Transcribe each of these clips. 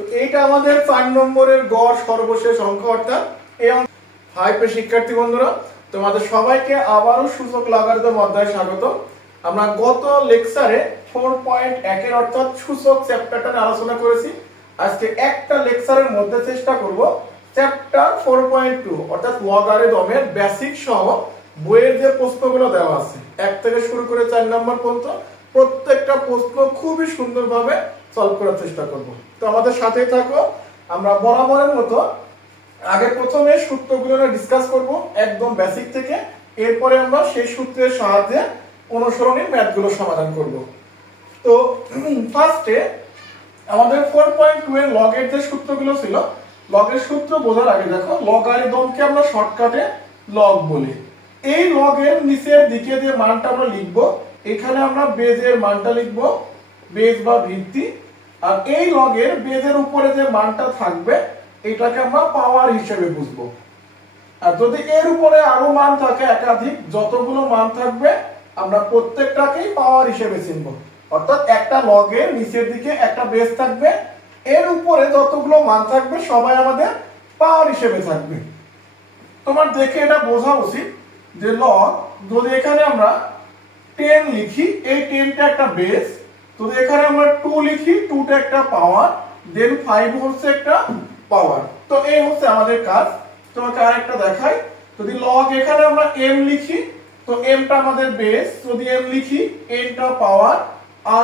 তো এইটা আমাদের 4 নম্বরের গড় সর্বশেষ অঙ্ক। অর্থাৎ এই 5 এর শিক্ষার্থী বন্ধুরা, তোমাদের সবাইকে আবারও সূচক লগারিদম অধ্যায়ে স্বাগত। আমরা গত লেকচারে 4.1 এর অর্থাৎ সূচক চ্যাপ্টারটা নিয়ে আলোচনা করেছি। আজকে একটা লেকচারের মধ্যে চেষ্টা করব চ্যাপ্টার 4.2 অর্থাৎ লগারিদমের বেসিক সহ বইয়ের যে প্রশ্নগুলো দেওয়া আছে 1 থেকে শুরু করে 4 নম্বর পর্যন্ত প্রত্যেকটা প্রশ্ন খুবই সুন্দরভাবে সলভ করার চেষ্টা করব। তো আমাদের সাথেই থাকো। আমরা বরাবরের মতো আগে প্রথমে সূত্রগুলো ডিসকাস করব একদম বেসিক থেকে, এরপরে আমরা সেই সূত্রের সাহায্যে অনুসরণী ম্যাথগুলো সমাধান করব। তো ফার্স্টে আমাদের 4.2 এর লগের যে সূত্রগুলো ছিল, লগের সূত্র বোঝার আগে দেখো লগারিদমকে আমরা শর্টকাটে লগ বলি। এই লগের নিচের দিকে যে মানটা আমরা লিখব, এখানে আমরা বেজের মানটা লিখব, বেজ বা ভিত্তি। আর এই লগের বেজের উপরে যে মানটা থাকবে এটাকে আমরা পাওয়ার হিসেবে বুঝবো। আর যদি এর উপরে আরো মান থাকে একাধিক, যতগুলো মান থাকবে আমরা প্রত্যেকটাকেই পাওয়ার হিসেবে চিনব। অর্থাৎ একটা লগের নিচের দিকে একটা বেজ থাকবে, এর উপরে যতগুলো মান থাকবে সবাই আমাদের পাওয়ার হিসেবে থাকবে। তোমার দেখে এটা বোঝা উচিত যে লগ যদি এখানে আমরা 10 লিখি, এই 10টা একটা বেজ, যদি এখানে আমরা 2 লিখি, 2টা একটা পাওয়ার, দেন 5 হচ্ছে একটা পাওয়ার। তো এই হচ্ছে আমাদের কাজ। তোমাকে আরেকটা দেখাই, যদি লগ এখানে আমরা m লিখি তো mটা আমাদের বেজ, যদি m লিখি nটা পাওয়ার,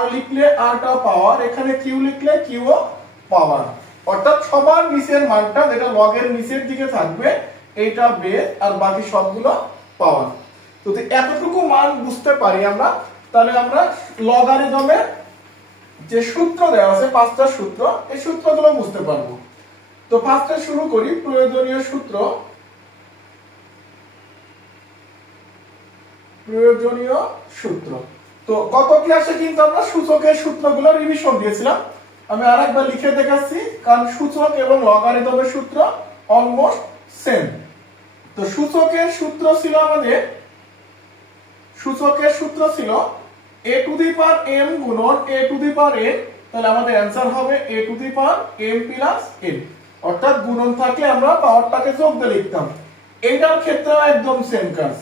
r লিখলে rটা পাওয়ার, এখানে q লিখলে q ও পাওয়ার। অর্থাৎ সবার নিচের মানটা যেটা লগের নিচের দিকে থাকবে এইটা বেজ আর বাকি সবগুলো পাওয়ার। যদি এতটুকু মান বুঝতে পারি আমরা, তাহলে আমরা লগারিদমের যে সূত্র দেওয়া আছে 5টা সূত্র, এই সূত্রগুলো বুঝতে পারবো। তো ফার্স্টে শুরু করি প্রয়োজনীয় সূত্র। প্রয়োজনীয় সূত্র, তো গত ক্লাসে কিন্তু আমরা সূচকের সূত্রগুলো রিভিশন দিয়েছিলাম। আমি আরেকবার লিখে দেখাচ্ছি, কারণ সূচক এবং লগারিদমের সূত্র অলমোস্ট সেম। তো সূচকের সূত্র ছিল আমাদের, সূচকের সূত্র ছিল a to the power m গুণন a to the power n, তাহলে আমাদের অ্যানসার হবে a to the power m plus n। অর্থাৎ গুণন থাকলে আমরা পাওয়ারটাকে যোগ দিয়ে লিখতাম। এইটার ক্ষেত্রে একদম সেম কাজ,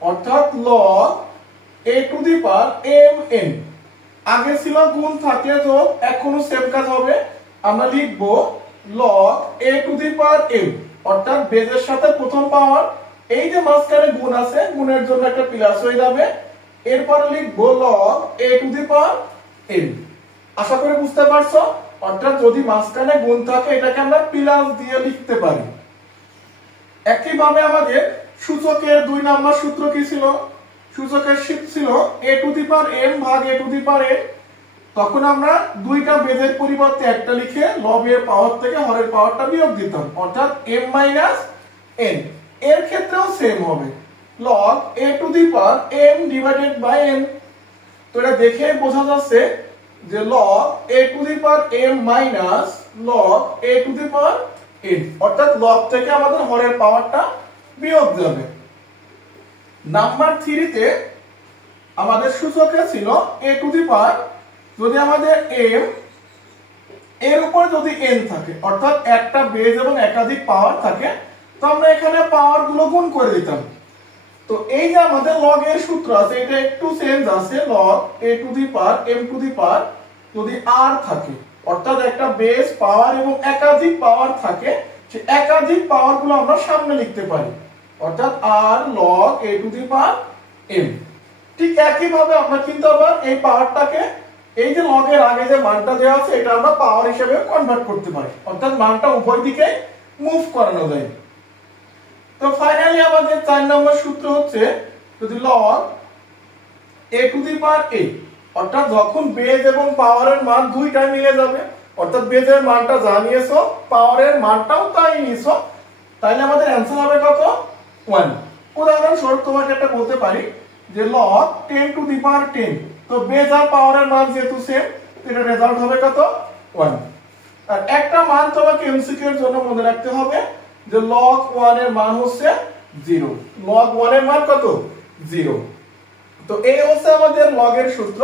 অর্থাৎ log a to the power m n। আগে ছিল গুণ থাকলে যোগ, এখনো সেম কাজ হবে। আমরা লিখব log a to the power m, অর্থাৎ বেজের সাথে প্রথম পাওয়ার, এই যে মাঝখানে গুণ আছে গুণের জন্য একটা প্লাস হয়ে যাবে, এরপর লিখব log a to the power n। আশা করি বুঝতে পারছো। অর্থাৎ যদি মাঝখানে গুণ থাকে এটাকে আমরা প্লাস দিয়ে লিখতে পারি। একইভাবে আমাদের সূচকের 2 নাম্বার সূত্র কি ছিল? সূচকের সূত্র ছিল a to the power m ভাগ a to the power n। তখন আমরা দুইটা বেজের পরিবর্তে একটা লিখে লবের পাওয়ার থেকে হরের পাওয়ারটা বিয়োগ দিতাম, অর্থাৎ m মাইনাস n। এর ক্ষেত্রেও সেম হবে, log a to the power m divided by n। তো এটা দেখে বোঝা যাচ্ছে যে log a to the power m minus log a to the power n, অর্থাৎ log থেকে আমাদের হরের পাওয়ারটা বিয়োগ যাবে। নাম্বার 3 তে আমাদের সূচকে ছিল a টু দি পাওয়ার, যদি আমাদের m এর উপরে যদি n থাকে, অর্থাৎ একটা বেজ এবং একাধিক পাওয়ার থাকে, তো আমরা এখানে পাওয়ার গুলো গুণ করে দিতাম। তো এই যে আমাদের লগ এর সূত্র আছে, এটা একটু চেঞ্জ আছে, log a to the power m to the power যদি r থাকে, অর্থাৎ একটা বেজ পাওয়ার এবং একাধিক পাওয়ার থাকে, সেই একাধিক পাওয়ার গুলো আমরা সামনে লিখতে পারি, অর্থাৎ r log a to the power m। ঠিক একই ভাবে আমরা কিন্তু আবার এই পাওয়ারটাকে এই যে লগের আগে যে মানটা দেওয়া আছে এটা আমরা পাওয়ার হিসেবে কনভার্ট করতে পারি, অর্থাৎ মানটা উভয় দিকে মুভ করানো যায়। তো ফাইনালি আমাদের 4 নম্বর সূত্র হচ্ছে যদি log a to the power a, অর্থাৎ যখন বেজ এবং পাওয়ারের মান দুইটাই মিলে যাবে, অর্থাৎ বেজের মানটা যা নিয়েছো পাওয়ারের মানটাও তাই নিয়েছো, তাহলে আমাদের অ্যানসার হবে কত? 1। উদাহরণস্বরূপ তোমাকে একটা বলতে পারি যে log 10 টু দি পাওয়ার 10, তো বেজ আর পাওয়ারের মান যেহেতু সেম, এটা রেজাল্ট হবে কত? 1। আর একটা মান তোমাকে এমসিকিউ এর জন্য মনে রাখতে হবে যে log 1 এর মান হচ্ছে 0। log 1 এর মান কত? 0। তো এই হচ্ছে আমাদের লগের সূত্র।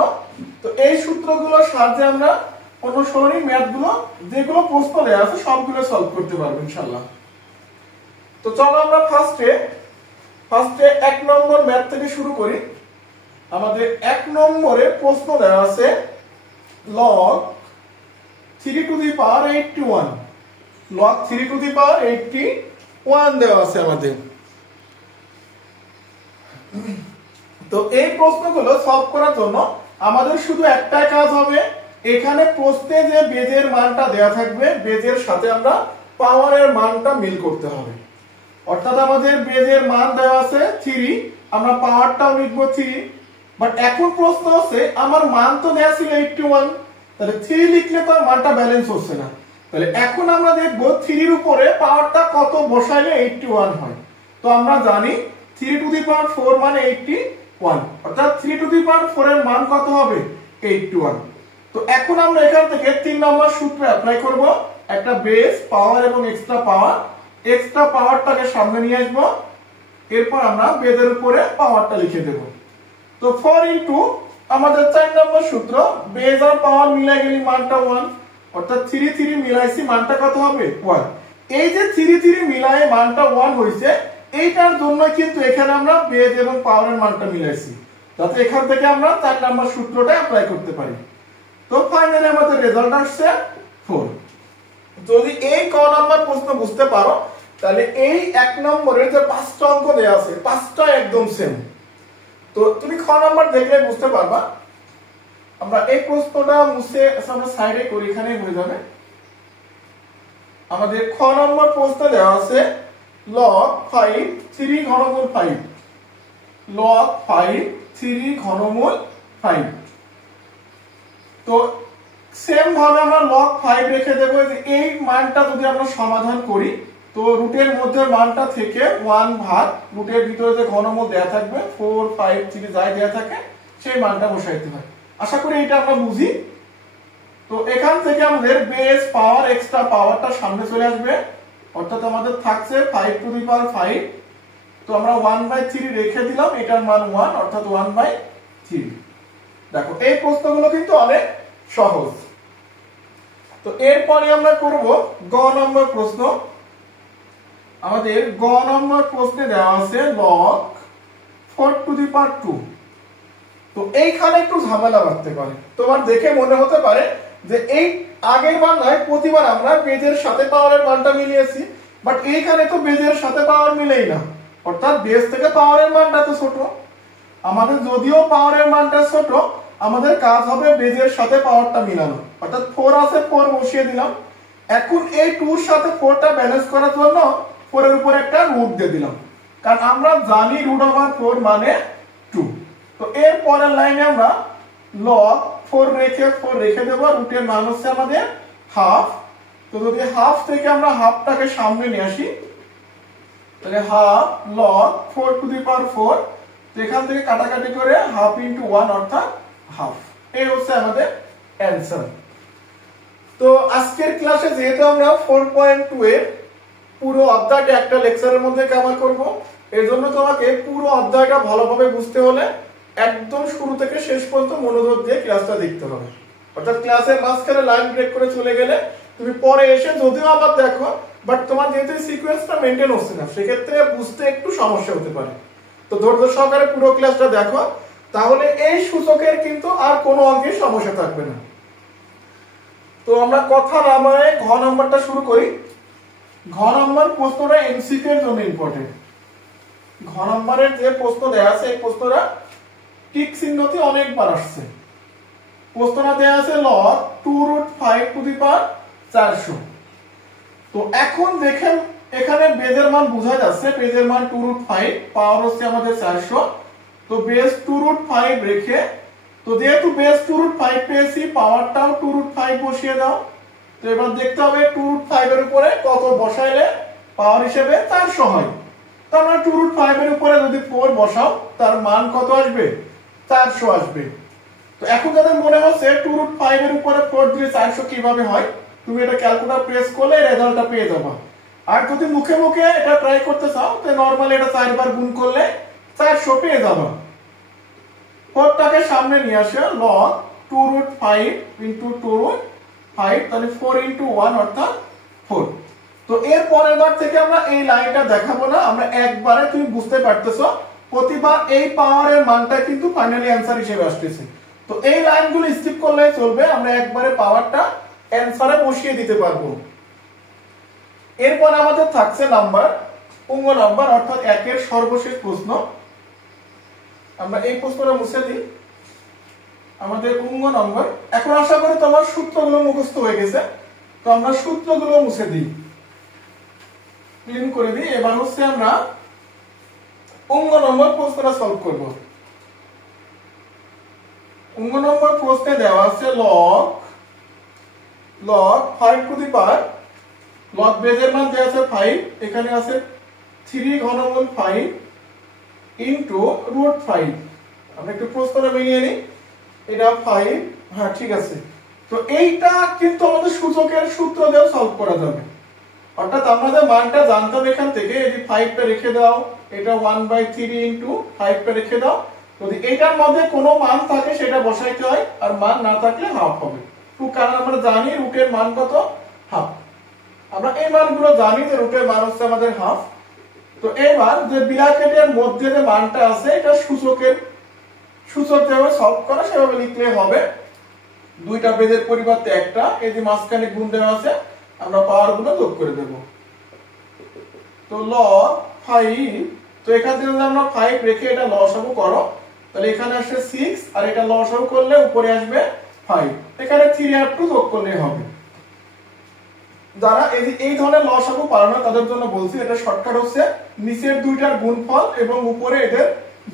তো এই সূত্রগুলোর সাহায্যে আমরা অনুসরণী ম্যাথগুলো যেগুলো প্রশ্ন দেওয়া আছে সবগুলো সলভ করতে পারবো ইনশাআল্লাহ। তো চলো আমরা ফার্স্টে 1 নম্বর ম্যাথ থেকে শুরু করি। আমাদের 1 নম্বরে প্রশ্ন দেওয়া আছে log 3 to the power 81, log 3 to the power 81 দেওয়া আছে আমাদের। তো এই প্রশ্নগুলো সলভ করার জন্য আমাদের শুধু একটাই কাজ হবে, এখানে প্রশ্নে যে বেজের মানটা দেয়া থাকবে বেজের সাথে আমরা পাওয়ারের মানটা মিল করতে হবে। অর্থাৎ আমাদের বেজের মান দেওয়া আছে 3, আমরা পাওয়ারটাও লিখবো 3, বাট এখন প্রশ্ন হচ্ছে আমার মান তো দেয়া ছিল 81, তাহলে 3 লিখলে তো মানটা ব্যালেন্স হচ্ছে না। তাহলে এখন আমরা দেখব 3 এর উপরে পাওয়ারটা কত বসাইলে 81 হয়। তো আমরা জানি 3 টু দি পাওয়ার 4 মানে 81, অর্থাৎ 3 টু দি পাওয়ার 4 এর মান কত হবে 81। তো এখন আমরা এখান থেকে 3 নম্বর সূত্র অ্যাপ্লাই করব, একটা বেস পাওয়ার এবং এক্সট্রা পাওয়ারটাকে সামনে নিয়ে আসবো, এরপর আমরা বেজের উপরে পাওয়ারটা লিখে দেব। তো 4 ইনটু আমাদের 4 নম্বর সূত্র, বেজ আর পাওয়ার মিলাই গেলে মানটা 1, অর্থাৎ 3 3 মিলাইছি মানটা কত হবে 1। এই যে 3 3 মিলায়ে মানটা 1 হইছে, এইটার জন্য কিন্তু এখানে আমরা বেজ এবং পাওয়ারের মানটা মিলাইছি, যাতে এখান থেকে আমরা 4 নম্বর সূত্রটা অ্যাপ্লাই করতে পারি। তো ফাইনালি আমাদের রেজাল্ট আসছে 4। যদি এই ক নাম্বার প্রশ্ন বুঝতে পারো তাহলে এই 1 নম্বরের যে 5টা অঙ্ক দেয়া আছে 5টা একদম সেম। তো তুমি খ নাম্বার দেখলে বুঝতে পারবা। আমরা এই প্রশ্নটা মুছে আমরা সাইডে করি, এখানেই হয়ে যাবে। আমাদের খ নম্বর প্রশ্ন দেওয়া আছে log 5 3 ঘনমূল 5, log 5 3 ঘনমূল 5। তো সেম ভাবে আমরা log 5 রেখে দেব, যে এই মানটা যদি আমরা সমাধান করি তো রুটের মধ্যে মানটা থেকে 1 ভাগ রুটের ভিতরে যে ঘনমূল দেয়া থাকবে 4 5 3 যাই দেয়া থাকে সেই মানটা বসাইতে হয়। আশা করি এটা আমরা বুঝি। তো এখান থেকে আমাদের বেস পাওয়ার এক্সট্রা পাওয়ারটা সামনে চলে আসবে, অর্থাৎ আমাদের থাকছে 5 টু দি পাওয়ার 5। তো আমরা 1/3 রেখে দিলাম, এটার মান 1, অর্থাৎ 1/3। দেখো এই প্রশ্নগুলো কিন্তু অনেক সহজ। তো এরপরে আমরা করব গ নম্বর প্রশ্ন। আমাদের গ নম্বর প্রশ্নে দেওয়া আছে log 4 টু দি পাওয়ার 2। তো এইখানে একটু ঝামেলা বাড়তে পারে, তোমার দেখে মনে হতে পারে যে এই আগের বার নয় প্রতিবার আমরা বেজের সাথে পাওয়ারের মানটা মিলিয়েছি, বাট এইখানে তো বেজের সাথে পাওয়ার মিলেই না, অর্থাৎ বেজ থেকে পাওয়ারের মানটা তো ছোট। আমাদের যদিও পাওয়ারের মানটা ছোট, আমাদের কাজ হবে বেজের সাথে পাওয়ারটা মিলানো, অর্থাৎ 4 আছে 4 বসিয়ে দিলাম। এখন এই 2 এর সাথে 4টা ব্যালেন্স করার জন্য 4 এর উপর একটা রুট দিয়ে দিলাম, কারণ আমরা জানি √4 মানে 2। তো এর পরের লাইনে আমরা log 4 রেখে দেব, রুটের মান হচ্ছে আমাদের হাফ। তো যদি হাফ থেকে আমরা হাফটাকে সামনে নিয়ে আসি তাহলে half log 4 to the power 4, তো এখান থেকে কাটাকাটি করে হাফ ইনটু 1 অর্থাৎ হাফ। এই হচ্ছে আমাদের অ্যানসার। তো আজকের ক্লাসে যেহেতু আমরা 4.2 এর পুরো অধ্যায়টা একটা লেকচারের মধ্যে কভার করব, এর জন্য তোমাকে পুরো অধ্যায়টা ভালোভাবে বুঝতে হলে একদম শুরু থেকে শেষ পর্যন্ত মনোযোগ দিয়ে ক্লাসটা দেখতে হবে। অর্থাৎ ক্লাসের মাঝখানে লাইন ব্রেক করে চলে গেলে তুমি পরে এসে যদিও আবার দেখো, বাট তোমার যেহেতু সিকোয়েন্সটা মেনটেন হচ্ছে না, সেক্ষেত্রে বুঝতে একটু সমস্যা হতে পারে। তো ধৈর্য সহকারে পুরো ক্লাসটা দেখো, তাহলে এই সূচকের কিন্তু আর কোনো অঙ্কের সমস্যা থাকবে না। তো আমরা কথা না বাড়াই ঘ নাম্বারটা শুরু করি। ঘ নাম্বার প্রশ্নটা এমসিকিউ এর জন্য ইম্পর্টেন্ট। ঘ নাম্বারের যে প্রশ্ন দেয়া আছে এই প্রশ্নটা টিক চিহ্নটি অনেকবার আসছে। প্রশ্নটা দেয়া আছে log 2√5 টু দি পাওয়ার 400। তো এখন দেখেন এখানে বেজের মান বোঝা যাচ্ছে, বেজের মান 2√5, পাওয়ার হচ্ছে আমাদের 400। তো বেস 2√5 রেখে, তো যেহেতু বেস 2√5 পেয়েছি পাওয়ারটাও 2√5 বসিয়ে দাও। তো এবার দেখতে হবে 2√5 এর উপরে কত বসাইলে পাওয়ার হিসেবে 400 হয়। তো আমরা 2√5 এর উপরে যদি 4 বসাও তার মান কত আসবে 400 আসবে। তো এখন যাদের মনে হচ্ছে 2√5 এর উপরে 4 দিলে 400 কিভাবে হয়, তুমি এটা ক্যালকুলেটর প্রেস করলে রেজাল্টটা পেয়ে যাবে। আর যদি মুখে মুখে এটা ট্রাই করতে চাও তো নরমালি এটা 4 বার গুণ করলে 400 পেয়ে যাবে। 4টাকে সামনে নিয়ে আসে log 2√5 * 2 5, তাহলে 4 into 1 অর্থাৎ 4। তো এর পরের বার থেকে আমরা এই লাইনটা দেখাবো না, আমরা একবারে তুমি বুঝতে পারতেছো প্রতিবার এই পাওয়ারের মানটা কিন্তু ফাইনালি অ্যানসার হিসেবে আসতেছে। তো এই লাইনগুলো স্কিপ করলে চলবে, আমরা একবারে পাওয়ারটা অ্যানসারে বসিয়ে দিতে পারবো। এরপর আমাদের থাকছে নাম্বার অঙ্গ নাম্বার অর্থাৎ একের সর্বশেষ প্রশ্ন। আমরা এই প্রশ্নটা মুছে দিই। আমাদের অঙ্গ নম্বর, এখন আশা করি তোমার সূত্রগুলো মুখস্থ হয়ে গেছে, তো আমরা সূত্রগুলো মুছে দিই, ক্লিন করে দিই। এবার হচ্ছে আমরা অঙ্গ নম্বর প্রশ্নটা সলভ করব। অঙ্গ নম্বর প্রশ্নে দেওয়া আছে log 5 to the power, log বেজের মান দেওয়া আছে 5, এখানে আছে 3 ঘনমূল 5 ইনটু √5। আমরা একটু প্রশ্নটা মিলিয়ে নিই, এটা 5, হ্যাঁ ঠিক আছে। তো এইটা কিন্তু আমাদের সূচকের সূত্র দিয়ে সলভ করা যাবে, অর্থাৎ আমাদের মানটা জানতাম এখান থেকে, এই যে 5 টা রেখে দাও, এটা 1/3 ইনটু 5 টা রেখে দাও, যদি এটার মধ্যে কোনো মান থাকে সেটা বসাইতে হয়, আর মান না থাকলে হাফ হবে। তো কারণ আমরা জানি রুটের মান কত, হাফ। আমরা এই মানগুলো জানি যে রুটের মান হচ্ছে আমাদের হাফ। তো এবার যে ব্র্যাকেটের মধ্যে যে মানটা আছে এটা সূচক যেভাবে সলভ করা সেভাবে লিখলে হবে। দুইটা বেজের পরিবর্তে একটা, এই যে মাঝখানে গুণ দেওয়া আছে, আমরা পাওয়ার গুলো যোগ করে দেব। তো log 5, তো এখান থেকে যদি আমরা 5 রেখে এটা লসাগু করো, তাহলে এখানে আসবে 6, আর এটা লসাগু করলে উপরে আসবে 5, এখানে 3 আর 2 যোগ করলে হবে। যারা এই ধরনের লসাগু পারো না তাদের জন্য বলছি, এটা শর্টকাট হচ্ছে নিচের দুইটার গুণফল এবং উপরে এদের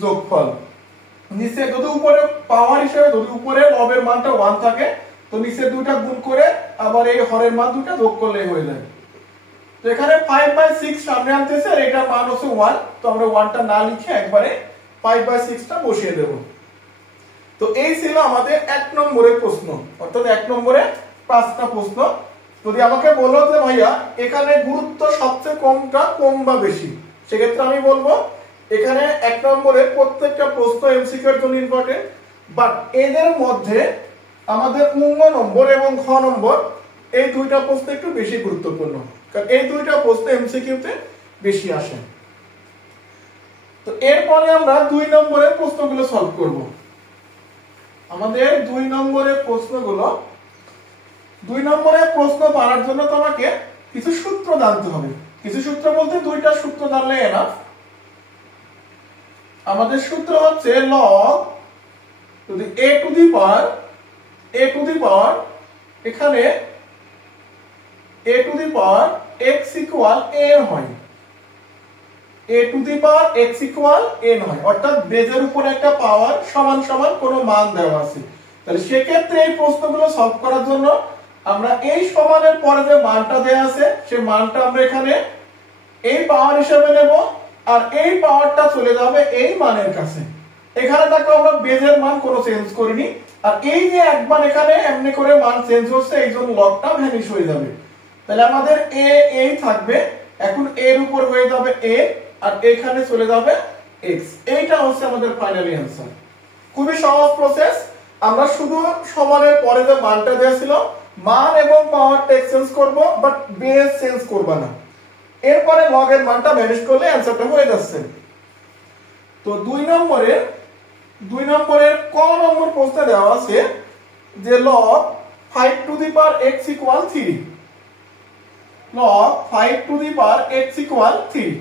যোগফল। নিচে যদি উপরে পাওয়ার হিসেবে যদি উপরে লবের মানটা 1 থাকে, তো নিচের দুইটা গুণ করে আবার এই হরের মান দুটো যোগ করলেই হয়ে যায়। তো এখানে 5/6 সামনে আনতেছে, আর এটার মান হচ্ছে 1, তো আমরা 1টা না লিখে একবারে 5/6 টা বসিয়ে দেব। তো এই ছিল আমাদের 1 নম্বরের প্রশ্ন, অর্থাৎ 1 নম্বরে 5টা প্রশ্ন। যদি আমাকে বলো যে ভাইয়া এখানে গুরুত্ব সবচেয়ে কমটা কম বা বেশি, সেক্ষেত্রে আমি বলবো এখানে 1 নম্বরের প্রত্যেকটা প্রশ্ন এমসিকিউ এর জন্য ইম্পর্টেন্ট, বাট এদের মধ্যে আমাদের অঙ্গ নম্বর এবং ঘ নম্বর এই দুইটা প্রশ্ন একটু বেশি গুরুত্বপূর্ণ, কারণ এই দুইটা প্রশ্ন এমসিকিউ তে বেশি আসে। তো এরপরে আমরা 2 নম্বরের প্রশ্নগুলো সলভ করব। আমাদের 2 নম্বরের প্রশ্নগুলো, 2 নম্বরের প্রশ্ন পারার জন্য তোমাকে কিছু সূত্র জানতে হবে। কিছু সূত্র বলতে দুইটা সূত্র জানলে এনাফ। আমাদের সূত্র হচ্ছে log যদি a টু দি পাওয়ার এখানে a to the power x equal n হয়, a to the power x equal n হয়, অর্থাৎ বেজের উপর একটা পাওয়ার সমান সমান কোনো মান দেওয়া আছে। তাহলে সেক্ষেত্রে এই প্রশ্নগুলো সলভ করার জন্য আমরা এই সমানের পরে যে মানটা দেয়া আছে সেই মানটা আমরা এখানে এই পাওয়ার হিসেবে নেব, আর এই পাওয়ারটা চলে যাবে এই মানের কাছে। এখানে দেখো আমরা বেজের মান কোনো চেঞ্জ করিনি, আর এই যে একবার এখানে এমনি করে মান চেঞ্জ হচ্ছে, এই জন্য লগটা ভ্যানিশ হয়ে যাবে। তাহলে আমাদের a এই থাকবে, এখন এর উপর হয়ে যাবে a, আর এখানে চলে যাবে x। এইটা হচ্ছে আমাদের ফাইনালি অ্যানসার। খুবই সহজ প্রসেস। আমরা শুধু সমানের পরে যে মানটা দেয়া ছিল, মান এবং পাওয়ারটা এক্সচেঞ্জ করব, বাট বেস চেঞ্জ করব না। এরপরে লগ এর মানটা ম্যানেজ করলে অ্যানসারটা হয়ে যাচ্ছে। তো 2 নম্বরের ক নম্বর প্রশ্নে দেওয়া আছে যে log 5 to the power x equal 3, log 5 to the power x equal 3।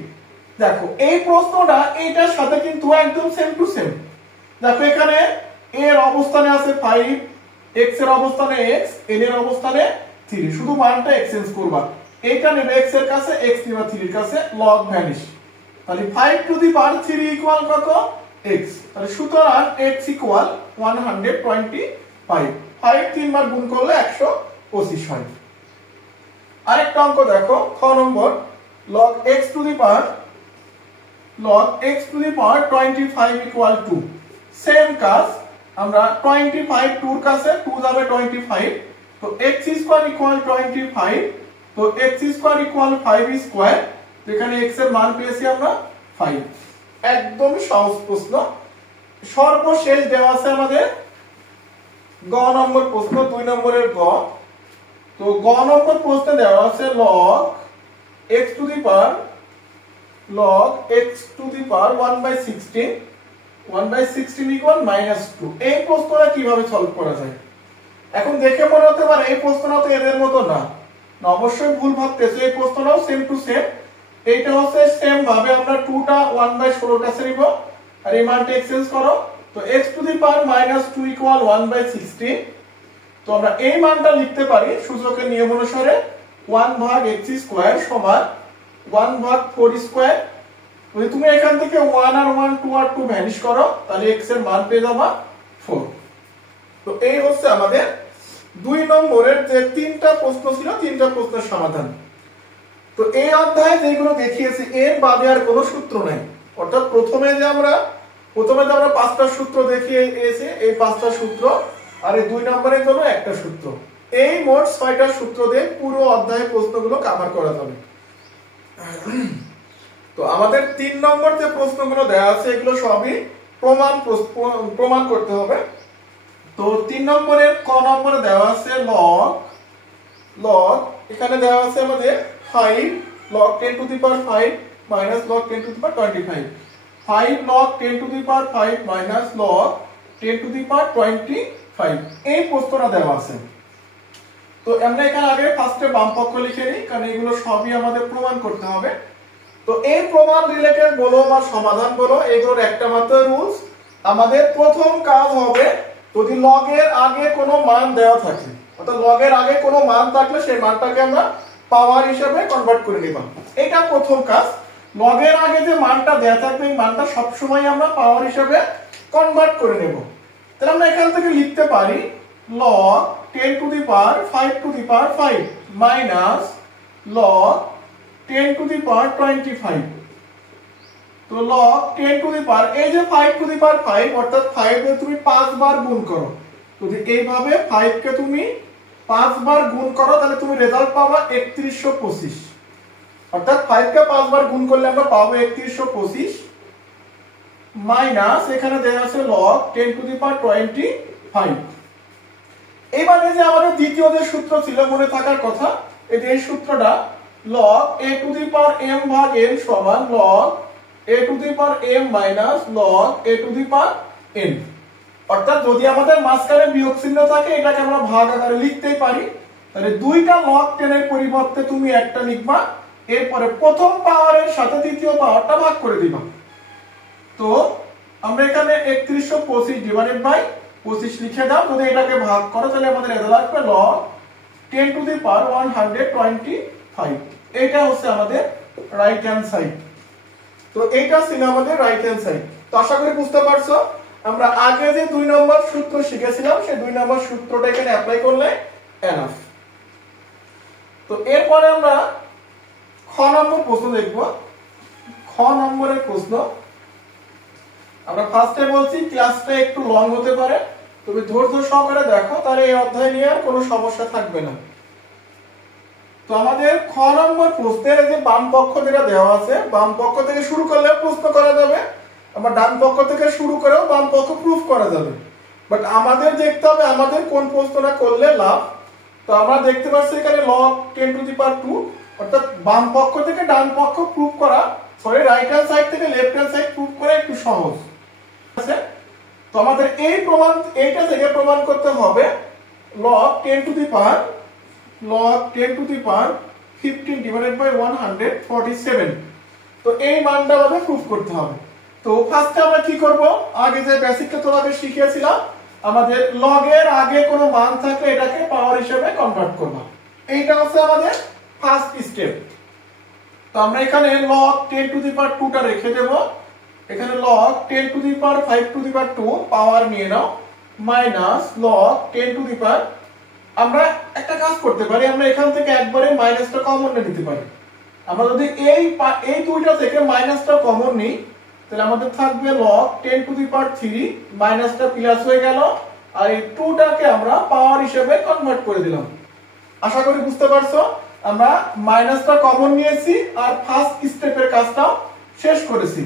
দেখো এই প্রশ্নটা এইটার সাথে কিন্তু একদম সেম টু সেম। দেখো এখানে a এর অবস্থানে আছে 5, x এর অবস্থানে x, n এর অবস্থানে 3, শুধু মানটা এক্সচেঞ্জ করবা। এইটা নেবে x এর কাছে, x নিবা 3 এর কাছে, log ভ্যানিশ। তাহলে 5 টু দি পাওয়ার 3 ইকুয়াল কত, x। তাহলে সুতরাং x ইকুয়াল 125, 5 তিনবার গুণ করলে 125 হয়। আরেকটা অঙ্ক দেখো খ নম্বর, log x two the power 25 equal 2। Same কাজ, আমরা 25 2 এর কাছে 2 যাবে 25, তো x স্কয়ার ইকুয়াল 25, তো x স্কয়ার ইকুয়াল 5 স্কয়ার, যেখানে x এর মান পেয়েছি আমরা 5। একদম সহজ প্রশ্ন। সর্বশেষ দেওয়া আছে আমাদের গ নম্বর প্রশ্ন, 2 নম্বরের গ। তো গ নম্বর প্রশ্নে দেওয়া আছে log x টু দি পাওয়ার 1/16 = -2। এই প্রশ্নটা কিভাবে সলভ করা যায়? এখন দেখে মনে হতে পারে এই প্রশ্নটা তো এদের মতো না, অবশ্যই ভুল ভাবতেছে। এই প্রশ্নটাও সেম টু সেম। এইটা হচ্ছে সেম ভাবে আমরা 2 টা 1/16 কাছে নিব আর এই মানটা এক্সচেঞ্জ করো। তো x টু দি পাওয়ার -2 = 1/16। তো আমরা এই মানটা লিখতে পারি সূচকের নিয়ম অনুসারে 1/x² সমান 1/4²। যদি তুমি এখান থেকে 1 আর 1 2 আর 2 ভ্যানিশ করো তাহলে x এর মান পেয়ে যাবা 4। তো এই হচ্ছে আমাদের 2 নম্বরের যে 3টা প্রশ্ন ছিল, 3টা প্রশ্নের সমাধান। তো এই অধ্যায়ে যেগুলো দেখিয়েছি এর বাদে আর কোনো সূত্র নাই। অর্থাৎ প্রথমে যে আমরা 5টা সূত্র দেখিয়েছি, এই 5টা সূত্র আর এই 2 নম্বরের জন্য একটা সূত্র, এই মোট 6টা সূত্র দিয়ে পুরো অধ্যায়ের প্রশ্নগুলো কভার করা যাবে। তো আমাদের 3 নম্বর যে প্রশ্নগুলো দেওয়া আছে এগুলো সবই প্রমাণ করতে হবে। তো 3 নম্বরের ক নম্বরে দেওয়া আছে log এখানে দেওয়া আছে আমাদের 5 log 10 to the power 5 minus log 10 to the power 25, 5 log 10 to the power 5 minus log 10 to the power 25 এই প্রশ্নটা দেওয়া আছে। তো আমরা এখানে আগে ফার্স্টে বাম পক্ষ লিখে নিই, কারণ এগুলো সবই আমাদের প্রমাণ করতে হবে। তো এই প্রমাণ রিলেটেড বলো বা সমাধান বলো, এগুলোর একটা মাত্র রুলস। আমাদের প্রথম কাজ হবে যদি লগ এর আগে কোনো মান দেওয়া থাকে, অর্থাৎ লগ এর আগে কোনো মান থাকলে সেই মানটাকে আমরা পাওয়ার হিসেবে কনভার্ট করে নিব। এটা প্রথম কাজ। লগ এর আগে যে মানটা দেওয়া থাকবে এই মানটা সব সময় আমরা পাওয়ার হিসেবে কনভার্ট করে নেব। তাহলে আমরা এখান থেকে লিখতে পারি log 10 to the power 5 to the power 5 minus log 10 to the power 25। তো log 10 to the power এই যে 5 to the power 5 অর্থাৎ 5 কে তুমি 5 বার গুণ করো। যদি এইভাবে 5 কে তুমি 5 বার গুণ করো তাহলে তুমি রেজাল্ট পাবা 3125। অর্থাৎ 5 কে 5 বার গুণ করলে আমরা পাবো 3125 মাইনাস এখানে দেয়া আছে log 10 to the power 25। এইবারে যে আমাদের দ্বিতীয় যে সূত্র ছিল মনে থাকার কথা, এই সূত্রটা log a to the power m ভাগ n সমান log a to the power m minus log a to the power n। অর্থাৎ যদি আমাদের মাঝখানে বিয়োগ চিহ্ন থাকে এটাকে আমরা ভাগ আকারে লিখতেই পারি। তাহলে দুইটা log 10 এর পরিবর্তে তুমি একটা লিখবা, এরপরে প্রথম পাওয়ারের সাথে দ্বিতীয় পাওয়ারটা ভাগ করে দিবা। তো আমরা এখানে 3125 ডিভাইডেড বাই 25 লিখে দাও। যদি এটাকে ভাগ করো তাহলে আমাদের রেজাল্ট আসবে log 10 to the power 125। এটা হচ্ছে আমাদের রাইট হ্যান্ড সাইড। তো এইটা ছিল আমাদের রাইট হ্যান্ড সাইড। তো আশা করি বুঝতে পারছো আমরা আগে যে 2 নম্বর সূত্র শিখেছিলাম সেই 2 নম্বর সূত্রটা এখানে অ্যাপ্লাই করলে এনাফ। তো এরপরে আমরা খ নম্বর প্রশ্ন দেখব। খ নম্বরের প্রশ্ন আমরা ফার্স্টে বলছি ক্লাসটা একটু লং হতে পারে, তুমি ধৈর্য সহকারে দেখো তাহলে এই অধ্যায় নিয়ে আর কোনো সমস্যা থাকবে না। তো আমাদের খ নম্বর প্রশ্নের যে বাম পক্ষ যেটা দেওয়া আছে, বাম পক্ষ থেকে শুরু করলে প্রশ্ন করা যাবে, আবার ডান পক্ষ থেকে শুরু করেও বাম পক্ষ প্রুফ করা যাবে। বাট আমাদের দেখতে হবে আমাদের কোন প্রশ্নটা করলে লাভ। তো আমরা দেখতে পাচ্ছি এখানে log 10 to the power 2 অর্থাৎ বাম পক্ষ থেকে ডান পক্ষ প্রুফ করা, সরি রাইট হ্যান্ড সাইড থেকে লেফট হ্যান্ড সাইড প্রুফ করা একটু সহজ আছে। তো আমাদের এইটা থেকে প্রমাণ করতে হবে log 10 to the power 15 divided by 147। তো এই মানটা আমাদের প্রুফ করতে হবে। তো ফার্স্টে আমরা কি করব, আগে যে বেসিকটা তোমাকে শিখিয়েছিলাম আমাদের log এর আগে কোনো মান থাকলে এটাকে পাওয়ার হিসেবে কনভার্ট করব। এইটা হচ্ছে আমাদের ফার্স্ট স্টেপ। তো আমরা এখানে log 10 to the power 2 টা রেখে দেব, এখানে log 10 to the power 5 to the power 2 পাওয়ার নিয়ে নাও minus log 10 to the power। আমরা একটা কাজ করতে পারি, আমরা এখান থেকে একবারে মাইনাসটা কমন নিতে পারি। আমরা যদি এই দুইটা থেকে মাইনাসটা কমন নিই তাহলে আমাদের থাকবে log 10 to the power 3 মাইনাসটা প্লাস হয়ে গেল আর এই 2 টাকে আমরা পাওয়ার হিসেবে কনভার্ট করে দিলাম। আশা করি বুঝতে পারছো আমরা মাইনাসটা কমন নিয়েছি আর ফার্স্ট স্টেপের কাজটা শেষ করেছি।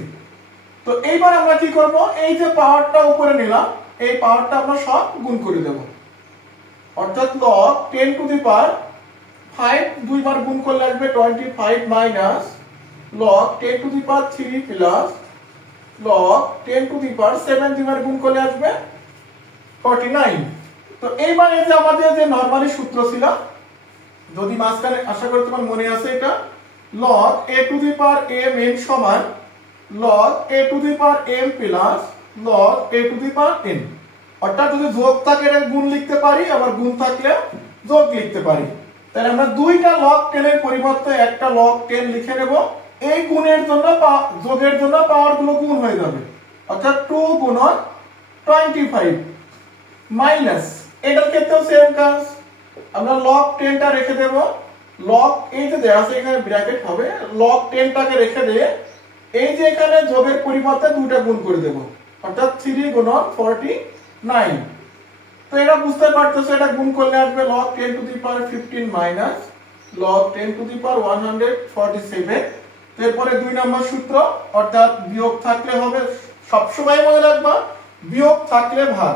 তো এইবার আমরা কি করব, এই যে পাওয়ারটা উপরে নিলাম এই পাওয়ারটা আমরা সব গুণ করে দেব। অর্থাৎ log 10 to the power 5 দুইবার গুণ করলে আসবে 25 minus log 10 to the power 3 plus log 10 to the power 7 দুইবার গুণ করলে আসবে 49। তো এইবার এই যে আমাদের যে নরমালি সূত্র ছিল, যদি মাঝখানে আশা করি তোমার মনে আছে, এটা log a to the power m n সমান log a to the power m plus log a to the power n। অর্থাৎ যদি যোগ থাকে এটা গুণ লিখতে পারি, আবার গুণ থাকলে যোগ লিখতে পারি। তাহলে আমরা দুইটা log 10 এর পরিবর্তে একটা log 10 লিখে নেব। এই গুণের জন্য যোগের জন্য পাওয়ার গুলো গুণ হয়ে যাবে, অর্থাৎ 2 গুণন 25 মাইনাস এটার ক্ষেত্রেও সেম কাজ, আমরা log 10 টা রেখে দেব। log এই যে দেয়া আছে এখানে ব্র্যাকেট হবে, log 10 টাকে রেখে দিয়ে এই যে এখানে যোগের পরিবর্তে দুইটা গুণ করে দেব, অর্থাৎ 3 গুণন 49। তো এটা বুঝতে পারতেছো, এটা গুণ করলে আসবে log 10 to the power 15 minus log 10 to the power 147। এরপরে 2 নম্বর সূত্র, অর্থাৎ বিয়োগ থাকলে হবে, সবসময় মনে রাখবা বিয়োগ থাকলে ভাগ।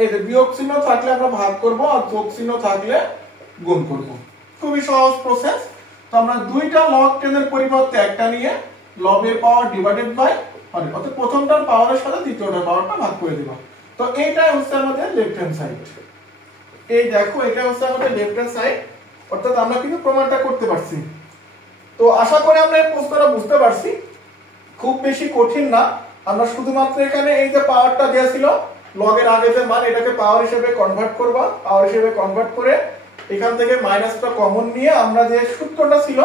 এই যে বিয়োগ চিহ্ন থাকলে আমরা ভাগ করব, আর যোগ চিহ্ন থাকলে গুণ করব। খুবই সহজ প্রসেস। তো আমরা দুইটা log 10 এর পরিবর্তে একটা নিয়ে log এর পাওয়ার ডিভাইডেড বাই 100, অর্থাৎ প্রথমটার পাওয়ারের সাথে দ্বিতীয়টার পাওয়ারটা ভাগ করে দেব। তো এইটাই হচ্ছে আমাদের লেফট হ্যান্ড সাইড। এই দেখো, এটা হচ্ছে আমাদের লেফট হ্যান্ড সাইড, অর্থাৎ আমরা কিন্তু প্রমাণটা করতে পারছি। তো আশা করি আমরা এই প্রশ্নটা বুঝতে পারছি, খুব বেশি কঠিন না। আমরা শুধুমাত্র এখানে এই যে পাওয়ারটা দেয়া ছিল, log এর আগে যে মান, এটাকে পাওয়ার হিসেবে কনভার্ট করব। পাওয়ার হিসেবে কনভার্ট করে এখান থেকে মাইনাসটা কমন নিয়ে আমরা যে সূত্রটা ছিল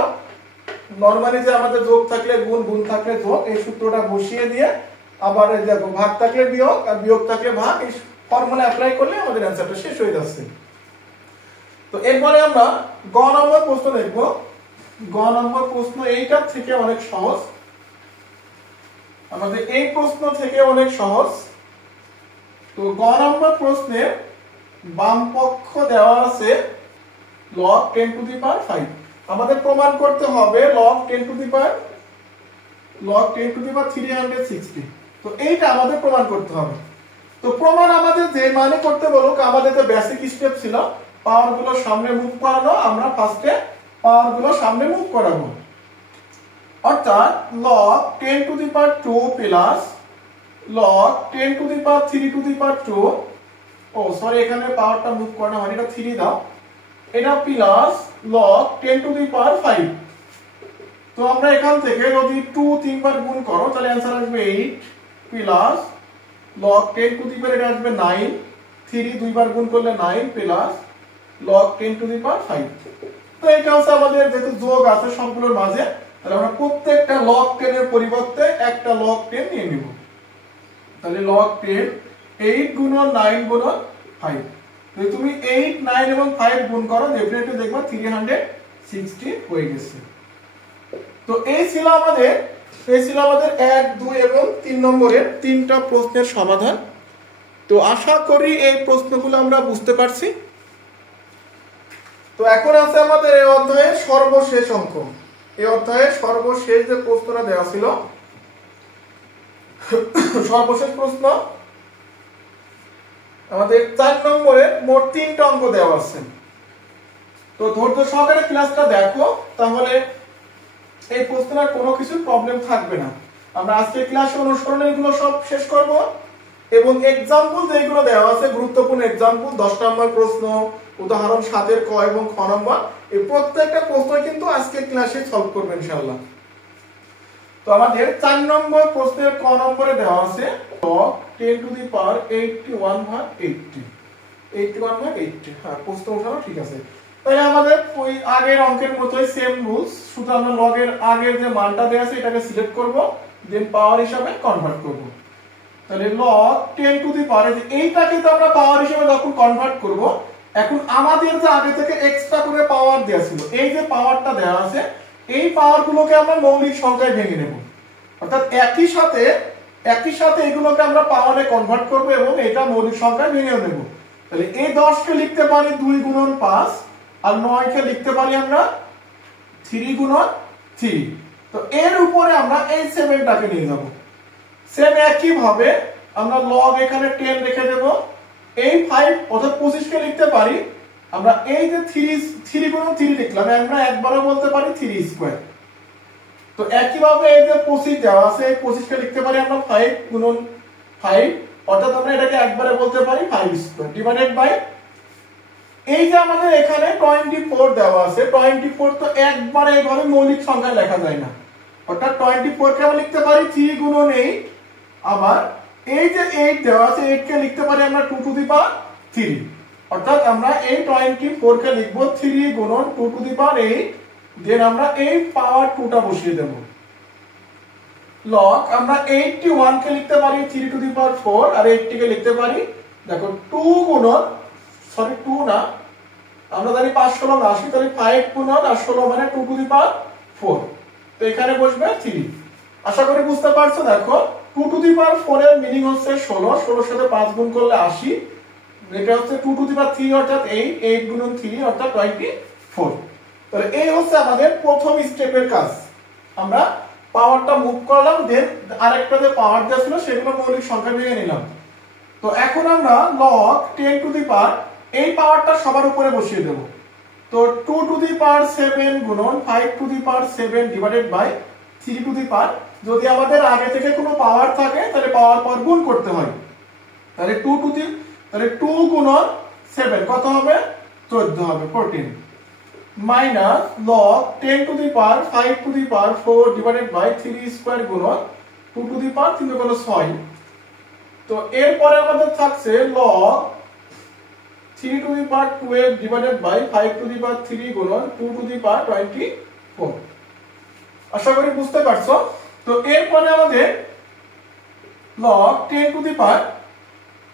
নরমালি, যে আমাদের যোগ থাকলে গুণ, গুণ থাকলে যোগ, এই সূত্রটা বসিয়ে দিয়ে আবার দেখো ভাগ থাকলে বিয়োগ, আর বিয়োগ থাকলে ভাগ, এই ফর্মুলা অ্যাপ্লাই করলে আমাদের অ্যানসারটা শেষ হয়ে যাচ্ছে। তো এরপরে আমরা গ নম্বর প্রশ্ন দেখব। গ নম্বর প্রশ্ন এইটার থেকে অনেক সহজ, আমাদের এই প্রশ্ন থেকে অনেক সহজ। তো গ নম্বর প্রশ্নে বাম পক্ষ দেওয়া আছে log 10 টু দি পাওয়ার 5। আমাদের প্রমাণ করতে হবে log 10 টু দি পাওয়ার 360। তো এইটা আমাদের প্রমাণ করতে হবে। তো প্রমাণ আমাদের যে মানে করতে বলুক, আমাদের যে বেসিক স্টেপ ছিল পাওয়ার গুলো সামনে মুভ করানো, আমরা ফার্স্টে পাওয়ার গুলো সামনে মুভ করাবো। অর্থাৎ log 10 to the power 2 plus log 10 to the power 3 to the power 2, oh sorry এখানে পাওয়ারটা মুভ করানো হয়নি, এটা 3 দাও, এটা plus log 10 to the power 5। তো আমরা এখান থেকে যদি 2 তিনবার গুণ করো তাহলে आंसर আসবে 8 প্লাস log 10 টু দি পাওয়ার এটা আসবে 9, 3 দুইবার গুণ করলে 9 plus log 10 to the power 5। তো এটা হচ্ছে আমাদের যেহেতু যোগ আছে সবগুলোর মাঝে, তাহলে আমরা প্রত্যেকটা log 10 এর পরিবর্তে একটা log 10 নিয়ে নিব। তাহলে log 10 8 গুণন 9 গুণন 5, যদি তুমি 8 9 এবং 5 গুণ করো ডেফিনেটলি দেখবা 360 হয়ে গেছে। তো এই ছিল আমাদের 1 2 এবং 3 নম্বরের তিনটা প্রশ্নের সমাধান। তো আশা করি এই প্রশ্নগুলো আমরা বুঝতে পারছি। তো এখন আছে আমাদের এই অধ্যায়ের সর্বশেষ অঙ্ক। এই অধ্যায়ের সর্বশেষ যে প্রশ্নটা দেওয়া ছিল, সর্বশেষ প্রশ্ন আমাদের 4 নম্বরের মোট 3টা অঙ্ক দেওয়া আছে। তো ধৈর্য সহকারে ক্লাসটা দেখো, তাহলে এই প্রশ্নের কোনো কিছু প্রবলেম থাকবে না। আমরা আজকে ক্লাসে অনুসরণ এগুলো সব শেষ করব, এবং एग्जांपल যেগুলো দেওয়া আছে গুরুত্বপূর্ণ एग्जांपल 10 নম্বর প্রশ্ন, উদাহরণ 7 এর ক এবং খ নম্বর, এই প্রত্যেকটা প্রশ্ন কিন্তু আজকে ক্লাসে সলভ করব ইনশাআল্লাহ। তো আমাদের 4 নম্বর প্রশ্নের ক নম্বরে দেওয়া আছে log 10 টু দি পাওয়ার 81/80, 81/80। হ্যাঁ, প্রশ্ন উঠানো ঠিক আছে। তাহলে আমাদের ওই আগের অঙ্কের মতোই সেম রুলস, শুধু আমরা log এর আগের যে মানটা দেয়া আছে এটাকে সিলেক্ট করব, দেন পাওয়ার হিসাবে কনভার্ট করব। তাহলে log 10 টু দি পাওয়ার, এইটাকে তো আমরা পাওয়ার হিসেবে যখন কনভার্ট করব, এখন আমাদের যে আগে থেকে এক্সট্রা করে পাওয়ার দেয়া ছিল, এই যে পাওয়ারটা দেয়া আছে, এই পাওয়ারগুলোকে আমরা মৌলিক সংখ্যায় ভেঙে নেব। অর্থাৎ একই সাথে এগুলোকে আমরা পাওয়ারে কনভার্ট করব এবং এটা মৌলিক সংখ্যায় ভেঙে নেব। তাহলে এই 10 কে লিখতে পারি 2 গুণন 5, আর 9 কে লিখতে পারি আমরা 3 গুণন 3। তো এর উপরে আমরা এই 7 টাকে নিয়ে যাব। সেম একই ভাবে আমরা log এখানে 10 রেখে দেব, এই 5 অর্থাৎ 25 কে লিখতে পারি আমরা এই যে 3 গুণন 3 লিখলাম, আমরা একবারও বলতে পারি 3 স্কয়ার। তো একই ভাবে এই যে 25 দেওয়া আছে, এই 25 কে লিখতে পারি আমরা 5 গুণন 5, অর্থাৎ আমরা এটাকে একবারে বলতে পারি 5 স্কয়ার ডিভাইডেড বাই এই যে আমাদের এখানে 24 দেওয়া আছে, 24 তো একবারে এইভাবে মৌলিক সংখ্যায় লেখা যায় না, অর্থাৎ 24 কে আমরা লিখতে পারি 3 গুণন 8। আবার এই যে 8 দেওয়া আছে, 8 কে লিখতে পারি আমরা 2 টু দি পাওয়ার 3, অর্থাৎ আমরা এই 24 কে লিখব 3 গুণন 2 টু দি পাওয়ার 8, দেন আমরা এই পাওয়ার 2টা বসিয়ে দেব। লগ আমরা 81 কে লিখতে পারি 3 টু দি পাওয়ার 4, আর 80 কে লিখতে পারি দেখো 2 গুণন, সরি 2 না, আমরা জানি 5 16 80, তাহলে 5 গুণন আর 16 মানে 2 টু দি পাওয়ার 4, তো এখানে বসবে 3। আশা করি বুঝতে পারছো। দেখো 2 টু দি পাওয়ার 4 এর মিনিং হচ্ছে 16, 16 সাথে 5 গুণ করলে 80, এটা হচ্ছে 2 টু দি পাওয়ার 3 অর্থাৎ 8, 8 গুণন 3 অর্থাৎ 24। তাহলে এই হচ্ছে আমাদের প্রথম স্টেপের কাজ। আমরা পাওয়ারটা মুভ করলাম, দেন আরেকটা যে পাওয়ার দেওয়া ছিল সেগুলো মৌলিক সংখ্যা ভেঙে নিলাম। তো এখন আমরা log 10 টু দি পাওয়ার এই পাওয়ারটা সবার উপরে বসিয়ে দেব। তো 2 টু দি পাওয়ার 7 গুণন 5 to the power 7 divided by 3 to the power, যদি আমাদের আগে থেকে কোনো পাওয়ার থাকে তাহলে পাওয়ার পর গুণ করতে হয়। তাহলে 2 গুণন 7 কত হবে? 14 হবে, 14 minus log 10 to the power 5 to the power 4 divided by 3 square গুণন 2 টু দি পাওয়ার 3 গুণ 6। তো এরপরে আমাদের থাকছে log 3 to the power 12 divided by 5 to the power 3 গুণন 2 টু দি পাওয়ার 24। আশা করি বুঝতে পারছো। তো এরপরে আমাদের log 10 টু দি পাওয়ার,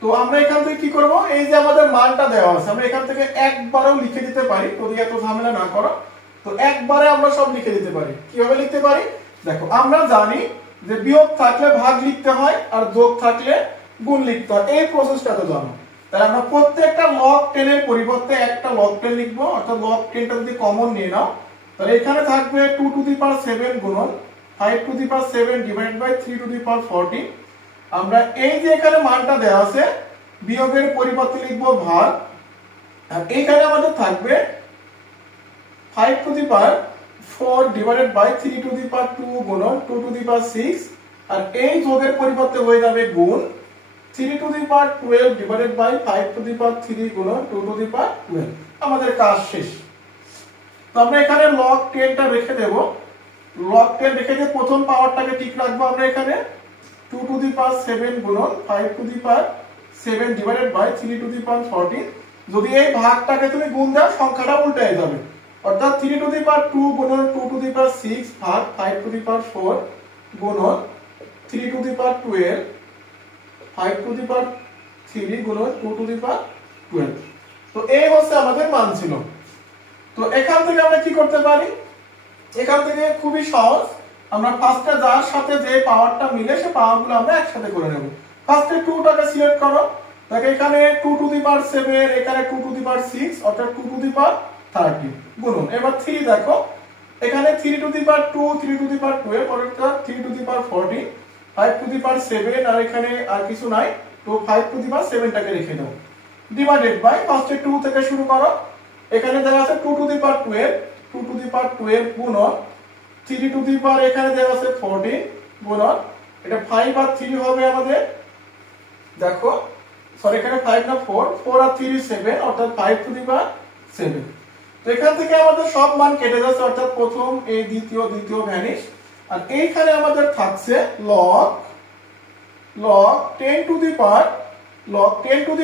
তো আমরা এখান থেকে কি করব, এই যে আমাদের মানটা দেওয়া আছে আমরা এখান থেকে একবারেও লিখে দিতে পারি, যদি এত ঝামেলা না করো। তো একবারে আমরা সব লিখে দিতে পারি। কিভাবে লিখতে পারি দেখো, আমরা জানি যে বিয়োগ থাকলে ভাগ লিখতে হয় আর যোগ থাকলে গুণ লিখতে হয়, এই প্রসেসটা তো জানো। তাহলে আমরা প্রত্যেকটা log 10 এর পরিবর্তে একটা log 10 লিখবো, অর্থাৎ log 10টা যদি কমন নিয়ে নাও তাহলে এখানে থাকবে 2 টু দি পাওয়ার 7 গুণন 5 to the power 7 divided by 3 to the power 14। আমরা এই যে এখানে মানটা দেওয়া আছে বিয়োগের পরিবর্তে লিখবো ভাগ, আর এইখানে আমাদের থাকবে 5 to the power 4 divided by 3 to the power 2 গুণন 2 টু দি পাওয়ার 6, আর এই যোগের পরিবর্তে হয়ে যাবে গুণ 3 to the power 12 divided by 5 to the power 3 গুণন 2 টু দি পাওয়ার 12। আমাদের কাজ শেষ। তো আমরা এখানে log 10টা রেখে দেব, log 10 রেখে দিয়ে প্রথম পাওয়ারটাকে ঠিক রাখবো আমরা এখানে 2 টু দি পাওয়ার 7 গুণন 5 to the power 7 divided by 3 to the power 14। যদি এই ভাগটাকে তুমি গুণ দাও সংখ্যাটা উল্টে যাবে, অর্থাৎ 3 টু দি পাওয়ার 2 গুণন 2 টু দি পাওয়ার 6 ভাগ 5 টু দি পাওয়ার 4 গুণন 3 to the power 12 5 to the power 3 গুণন 2 টু দি পাওয়ার 12। তো এই হচ্ছে আমাদের মান ছিল। তো এখান থেকে আমরা কি করতে পারি, এখান থেকে খুবই সহজ, আমরা ফার্স্টে যার সাথে যে পাওয়ারটা মিলে সে পাওয়ারগুলো আমরা একসাথে করে নেব। ফার্স্টে 2টাকে সিলেক্ট করো, দেখো এখানে 2 টু দি পাওয়ার 7, এখানে 2 টু দি পাওয়ার 6 অর্থাৎ 2 টু দি পাওয়ার 30 গুণন, এবার 3 দেখো এখানে 3 to the power 2 3 to the power 12 অর্থাৎ 3 to the power 14 5 to the power 7, আর এখানে আর কিছু নাই, তো 5 টু দি পাওয়ার 7টাকে রেখে দাও ডিভাইডেড বাই ফার্স্টে 2 থেকে শুরু করো, এখানে দেওয়া আছে 2 two the power 12 2 two the power 12 গুণন 3 টু দি পাওয়ার এখানে দেওয়া আছে 14 গুণন, এটা 5 আর 3 হবে আমাদের, দেখো সরি এখানে 5 না 4 4 আর 3 7 অর্থাৎ 5 টু দি পাওয়ার 7। তো এখান থেকে আমাদের সব মান কেটে যাচ্ছে, অর্থাৎ প্রথম এই দ্বিতীয় ভ্যানিশ, আর এইখানে আমাদের থাকছে log 10 টু দি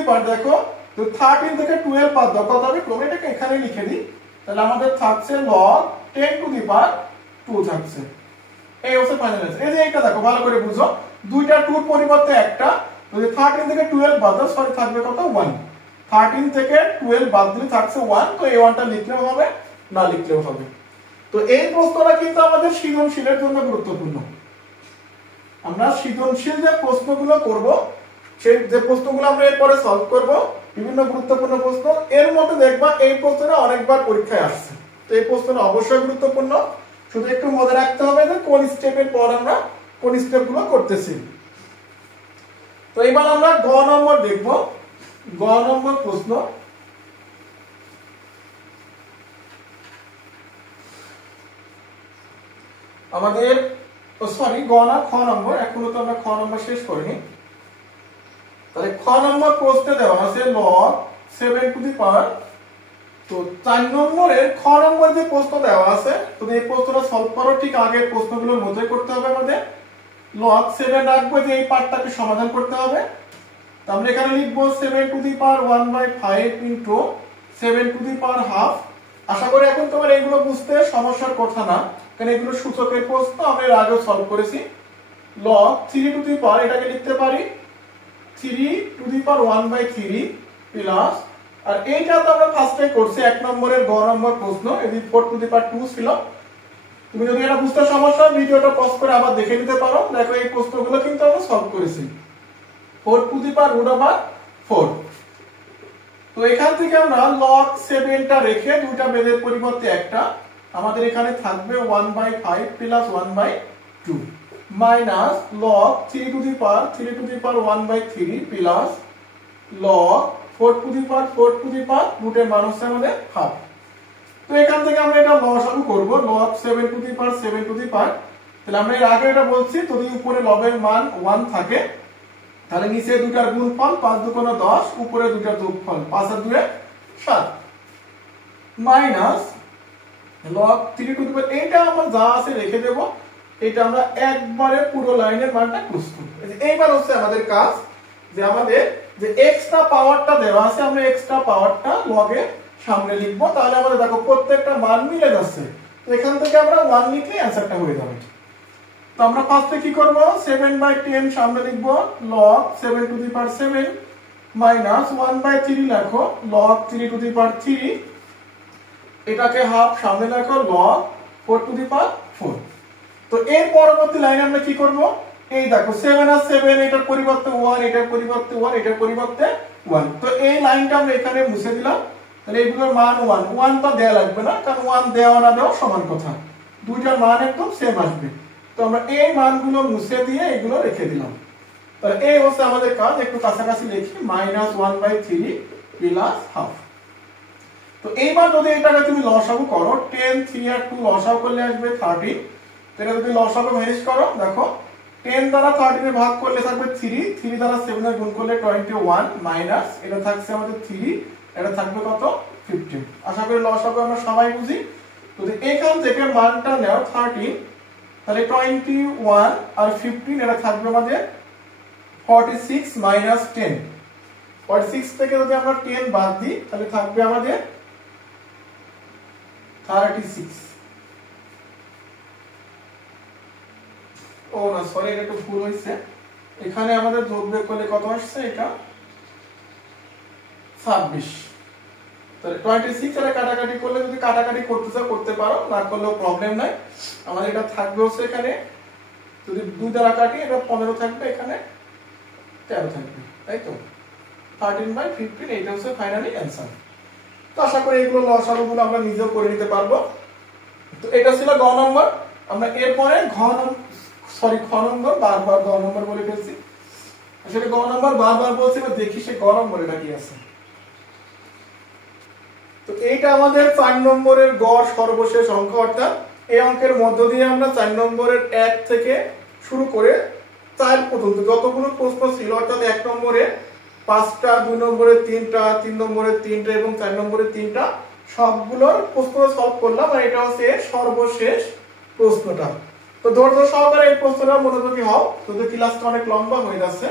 পাওয়ার দেখো তো 13 থেকে 12 বাদ দাও কত হবে, ক্রমে এটাকে এখানে লিখে দিই, তাহলে আমাদের থাকছে log 10 টু দি পাওয়ার 2 থাকছে। এই হচ্ছে ফাইনাল অ্যান্সার। এই যে এটা দেখো ভালো করে বুঝো, দুইটা 2 এর পরিবর্তে একটা, যদি 13 থেকে 12 বাদ দাও সরি থাকবে কত 1, 13 থেকে 12 বাদ দিলে থাকছে 1, তো এই 1টা লিখলেও হবে না লিখলেও হবে। তো এই প্রশ্নটা কিন্তু আমাদের সৃজনশীলের জন্য গুরুত্বপূর্ণ। আমরা সৃজনশীল যে প্রশ্নগুলো করব, সেই যে প্রশ্নগুলো আমরা এরপরে সলভ করব, বিভিন্ন গুরুত্বপূর্ণ প্রশ্ন, এর মধ্যে দেখবা এই প্রশ্নটা অনেকবার পরীক্ষায় আসছে। তো এই প্রশ্নটা অবশ্যই গুরুত্বপূর্ণ, শুধু একটু মনে রাখতে হবে যে কোন স্টেপের পর আমরা কোন স্টেপগুলো করতেছি। তো এবার আমরা গ নম্বর দেখব। গ নম্বর প্রশ্ন, আমাদের সরি গ না খ নম্বর, এখনো তো আমরা খ নম্বর শেষ করিনি। তাহলে খ নম্বর প্রশ্নে দেওয়া আছে log 7 টু দি পাওয়ার। তো 4 নম্বরের খ নম্বর যে প্রশ্ন দেওয়া আছে, তো এই প্রশ্নটা সলভ করো ঠিক আগের প্রশ্নগুলোর মতোই করতে হবে আমাদের। log 7 রাখবো, যে এই পার্টটাকে সমাধান করতে হবে। তো আমরা এখানে লিখবো 7 to the power 1/5 into 7 to the power half. আশা করি এখন তোমার এগুলো বুঝতে সমস্যার কথা না, কারণ এগুলো সূচকের প্রশ্ন, আমরা এর আগেও সলভ করেছি। log 3 টু দি পাওয়ার, এটাকে লিখতে পারি 3 টু দি পাওয়ার 1/3 প্লাস, আর এইটা তো আমরা ফার্স্টে করছি 1 নম্বরের গ নম্বর প্রশ্ন, এটি 4 টু দি পাওয়ার 2 ছিল। তুমি যদি এটা বুঝতে সমস্যা হয় ভিডিওটা পজ করে আবার দেখে নিতে পারো। দেখো এই প্রশ্নগুলো কিন্তু আমরা সলভ করেছি। 4 টু দি পাওয়ার √4। তো এখান থেকে আমরা log 7 টা রেখে দুইটা বেদের পরিবর্তে একটা, আমাদের এখানে থাকবে 1/5 plus 1/2 minus log 3 to the power 1/3 plus log 4 to the power 4 to the power রুটের মান হচ্ছে আমাদের হাফ। তো এখান থেকে আমরা এটা লসাগু করব, log 7 to the power 7 to the power. তাহলে আমরা এর আগে এটা বলছি, যদি উপরে log এর মান 1 থাকে তাহলে নিচে দুটার গুণফল 5 2 10, উপরে দুটার যোগফল 5 আর 2 7 মাইনাস log 3 টু দি পাওয়ার, এইটা আমরা যা আছে রেখে দেব। এটা আমরা একবারে পুরো লাইনের মানটা ক্রস করব। এইবার হচ্ছে আমাদের কাজ, যে আমাদের যে এক্সট্রা পাওয়ারটা দেওয়া আছে, আমরা এক্সট্রা পাওয়ারটা log এর সামনে লিখবো। তাহলে আমাদের দেখো প্রত্যেকটা মান মিলে যাচ্ছে। তো এখান থেকে আমরা 1 লিখলে অ্যানসারটা হয়ে যাবে। তো আমরা ফার্স্টে কি করব, 7/10 সামনে লিখবো log 7 to the power 7 minus 1/3 লেখো log 3 টু দি পাওয়ার 3, এটাকে হাফ সামনে লেখো log 4 টু দি পাওয়ার 4। তো এর পরবর্তী লাইনে আমরা কি করব, এই দেখো 7 আর 7, এটার পরিবর্তে 1, এটার পরিবর্তে 1, এটার পরিবর্তে 1। তো এই লাইনটা আমরা এখানে মুছে দিলাম। তাহলে এগুলোর মান 1 টা দেয়া লাগবে না, কারণ 1 দেওয়া না দেওয়া সমান কথা, দুইটার মান একদম সেম আসবে। তো আমরা এই মানগুলো মুছে দিয়ে এগুলো রেখে দিলাম। তাহলে এই হচ্ছে আমাদের কাজ। একটু কাছাকাছি লিখি -1/3 প্লাস হাফ। তো এইবার যদি এটাকে তুমি লসাগু করো, 10 3 আর 2 লসাগু করলে আসবে 13। এটা যদি লসাগু ম্যানেজ করো, দেখো 10 দ্বারা 13 এর ভাগ করলে থাকবে 3, 3 দ্বারা 7 এর গুণ করলে 21 মাইনাস এটা থাকছে আমাদের 3, এটা থাকবে কত 15। আশা করি লসাগু আমরা সবাই বুঝি। যদি এখান থেকে মানটা নাও 13, তাহলে 21 আর 15, এটা থাকবে আমাদের 46 মাইনাস 10। 46 থেকে যদি আমরা 10 বাদ দিই তাহলে থাকবে আমাদের 36। ও না সরি, এটা একটু ভুল হয়েছে। এখানে আমাদের যোগ বিয়োগ করলে কত আসছে, এটা 26। তাহলে 26 এর কাটাকাটি করলে, যদি কাটাকাটি করতে চাও করতে পারো, না করলেও প্রবলেম নাই। আমাদের এটা থাকবে হচ্ছে এখানে, যদি 2 দ্বারা কাটি এটা 15 থাকবে, এখানে 13 থাকবে, তাই তো 13/15। এটা হচ্ছে ফাইনালি অ্যানসার। তো আশা করি এগুলো লসাগুগুলো আমরা নিজেও করে নিতে পারবো। তো এটা ছিল গ নম্বর। আমরা এরপরে খ নম্বর, বারবার গ নম্বর বলে ফেলছি, আসলে গ নম্বর বারবার বলছি, দেখি সে গ নম্বর এটা কি আছে। তো এইটা আমাদের 4 নম্বরের গড় সর্বশেষ অঙ্ক, অর্থাৎ এই অঙ্কের মধ্য দিয়ে আমরা 4 নম্বরের 1 থেকে শুরু করে 4 পর্যন্ত যতগুলো প্রশ্ন ছিল, অর্থাৎ 1 নম্বরে 5টা, 2 নম্বরে 3টা, 3 নম্বরে 3টা এবং 4 নম্বরে 3টা, সবগুলোর প্রশ্ন সলভ করলাম। আর এটা হচ্ছে সর্বশেষ প্রশ্নটা। তো ধৈর্য সহকারে এই প্রশ্নটা মনোযোগী হও, যদি ক্লাসটা অনেক লম্বা হয়ে যাচ্ছে।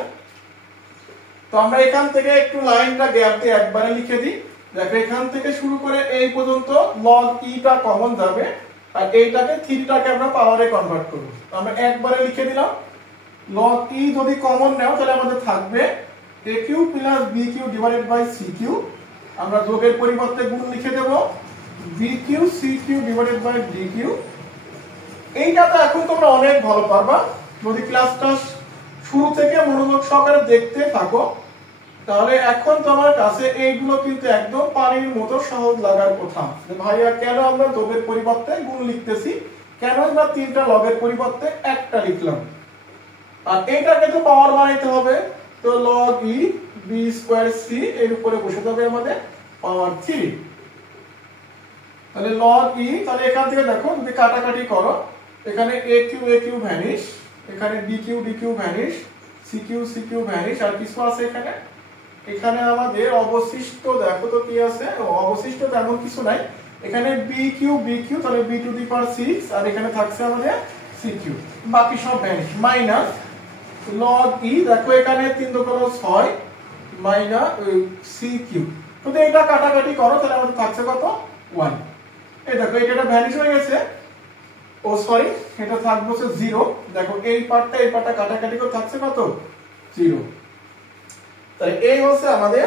তো আমরা এখান থেকে একটু লাইনটা গ্যাপ দিয়ে একবারে লিখে দিই। দেখো এখান থেকে শুরু করে এই পর্যন্ত log e টা কমন যাবে, আর এইটাকে 3 টাকে আমরা পাওয়ারে কনভার্ট করব। তো আমরা একবারে লিখে দিলাম log e যদি কমন নাও তাহলে আমাদের থাকবে aq plus bq divided by cq। আমরা যোগের পরিবর্তে গুণ লিখে দেব bq cq divided by dq। এইটা তো এখন তোমরা অনেক ভালো পারবা যদি ক্লাসটা শুরু থেকে মনোযোগ সহকারে দেখতে থাকো। তাহলে এখন তোমার কাছে এইগুলো কিন্তু একদম পানির মতো সহজ লাগার কথা, যে ভাইয়া কেন আমরা যোগের পরিবর্তে গুণ লিখতেছি, কেন আমরা 3টা লগের পরিবর্তে একটা লিখলাম। আর এইটাকে তো পাওয়ার বানাইতে হবে, তো log e b square c এর উপরে বসে যাবে আমাদের পাওয়ার 3। তাহলে log e, তাহলে এখান থেকে দেখো যদি কাটাকাটি করো এখানে এ কিউ ভ্যানিশ, এখানে D Q vanish, C Q vanish, আর কিছু আছে এখানে। এখানে আমাদের অবশিষ্ট দেখো তো কি আছে, অবশিষ্ট তেমন কিছু নাই। এখানে বি কিউ তাহলে বি টু দি পাওয়ার 6, আর এখানে থাকছে আমাদের সি কিউ, বাকি সব ভ্যানিশ। মাইনাস লগ ই, দেখো এখানে 3 2 6 মাইনাস সি কিউ, যদি এটা কাটাকাটি করো তাহলে আমাদের থাকছে কত 1। এই দেখো এটা ভ্যানিশ হয়ে গেছে, ও সরি এটা থাকবে 0। দেখো এই পার্টটা কাটাকাটি করে থাকছে কত 0। তাই এই হচ্ছে আমাদের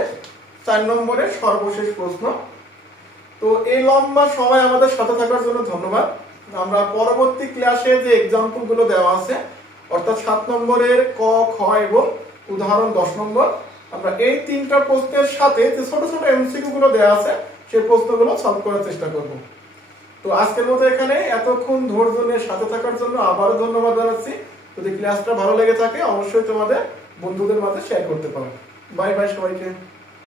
4 নম্বরের সর্বশেষ প্রশ্ন। তো এই লম্বা সময় আমাদের সাথে থাকার জন্য ধন্যবাদ। আমরা পরবর্তী ক্লাসে যে এক্সাম্পল গুলো দেওয়া আছে, অর্থাৎ 7 নম্বরের ক খ এবং উদাহরণ 10 নম্বর, আমরা এই 3টা প্রশ্নের সাথে যে ছোট ছোট এমসিকিউ গুলো দেওয়া আছে সেই প্রশ্নগুলো সলভ করার চেষ্টা করব। তো আজকের মতো এখানে, এতক্ষণ ধৈর্য নিয়ে সাথে থাকার জন্য আবারও ধন্যবাদ জানাচ্ছি। যদি ক্লাসটা ভালো লেগে থাকে অবশ্যই তোমাদের বন্ধুদের মাঝে শেয়ার করতে পারো। বাই বাই সবাইকে।